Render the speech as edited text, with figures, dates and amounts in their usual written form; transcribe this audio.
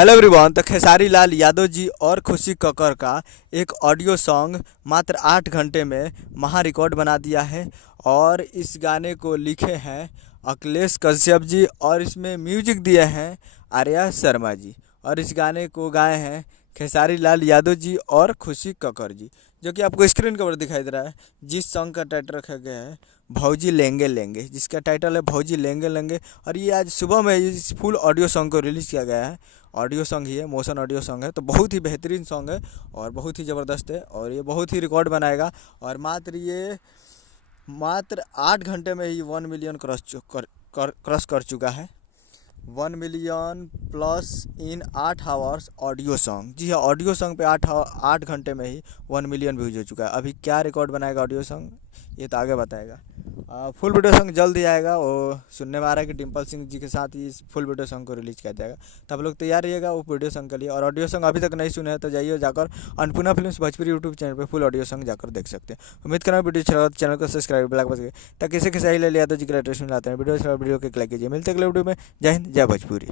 Hello everyone. तो खेसारी लाल यादव जी और खुशी कक्कर का एक ऑडियो सॉन्ग मात्र 8 घंटे में महा रिकॉर्ड बना दिया है। और इस गाने को लिखे हैं अखिलेश कश्यप जी और इसमें म्यूजिक दिए हैं आर्या शर्मा जी। और इस गाने को गाए हैं खेसारी लाल यादव जी और खुशी कक्कर जी, जो कि आपको स्क्रीन के ऊपर दिखाई दे रहा है। जिस सॉन्ग का टाइटल रखा गया है भौजी लेंगे लेंगे, जिसका टाइटल है भौजी लेंगे लेंगे। और ये आज सुबह में इस फुल ऑडियो सॉन्ग को रिलीज़ किया गया है। ऑडियो सॉन्ग ही है, मोशन ऑडियो सॉन्ग है, तो बहुत ही बेहतरीन सॉन्ग है और बहुत ही ज़बरदस्त है और ये बहुत ही रिकॉर्ड बनाएगा। और मात्र 8 घंटे में ही 1 मिलियन क्रॉस कर चुका है। 1 मिलियन प्लस इन 8 आवर्स ऑडियो सॉन्ग। जी हाँ, ऑडियो सॉन्ग पे 8 घंटे में ही 1 मिलियन व्यूज हो चुका है। अभी क्या रिकॉर्ड बनाएगा ऑडियो सॉन्ग, ये तो आगे बताएगा। फुल वीडियो सॉन्ग जल्द ही आएगा। वो सुनने में आ रहा है कि डिम्पल सिंह जी के साथ ही इस फुल वीडियो सॉन्ग को रिलीज किया जाएगा। तो आप लोग तैयार रहिएगा वो वीडियो सॉन्ग के लिए। और ऑडियो सॉन्ग अभी तक नहीं सुने हैं तो जाइए जाकर Annapurna films Bhojpuri YouTube channel पर फुल ऑडियो सॉन्ग जाकर देख सकते हैं। उम्मीद करना वीडियो अच्छा लगा तो चैनल को सब्सक्राइब बेल आइकन बजा ताकि किसी के सही ले लिया तो जी के लेटेस्ट मिलाते हैं। वीडियो अच्छा वीडियो को लाइक कीजिए। मिलते हैं अगले वीडियो में। जय हिंद, जय भोजपुरी।